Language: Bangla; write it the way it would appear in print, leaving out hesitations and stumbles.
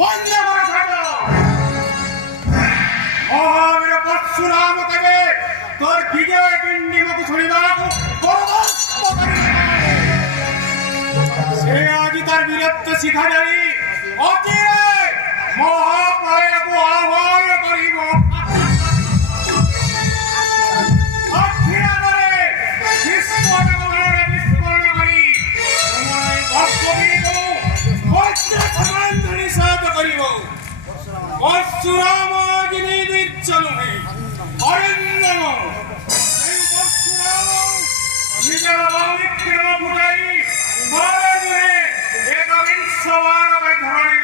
বন্ধ করে থাকো। মহাবীর পরশুরাম কবে তোর বিজয় পিণ্ডি মুখ শুনিବାକୁ পরবস্ত করিবে। সে আজি তার বীরত্ব শিখা যাই অচিরে মহাপ্রয়াକୁ আহ্বান করিব। অক্ষিরারে বিস্ফোরণ করি তোমার এই গর্ভবীরକୁ বজ্র সমান ধনিসাত করিব। পরশুরাম যিনি বীর্য নহে অরিন্দম, সেই পরশুরাম নিজের বাহুবিক্রম ফুটাই ভারত জুড়ে একবিংশ বার ধরণী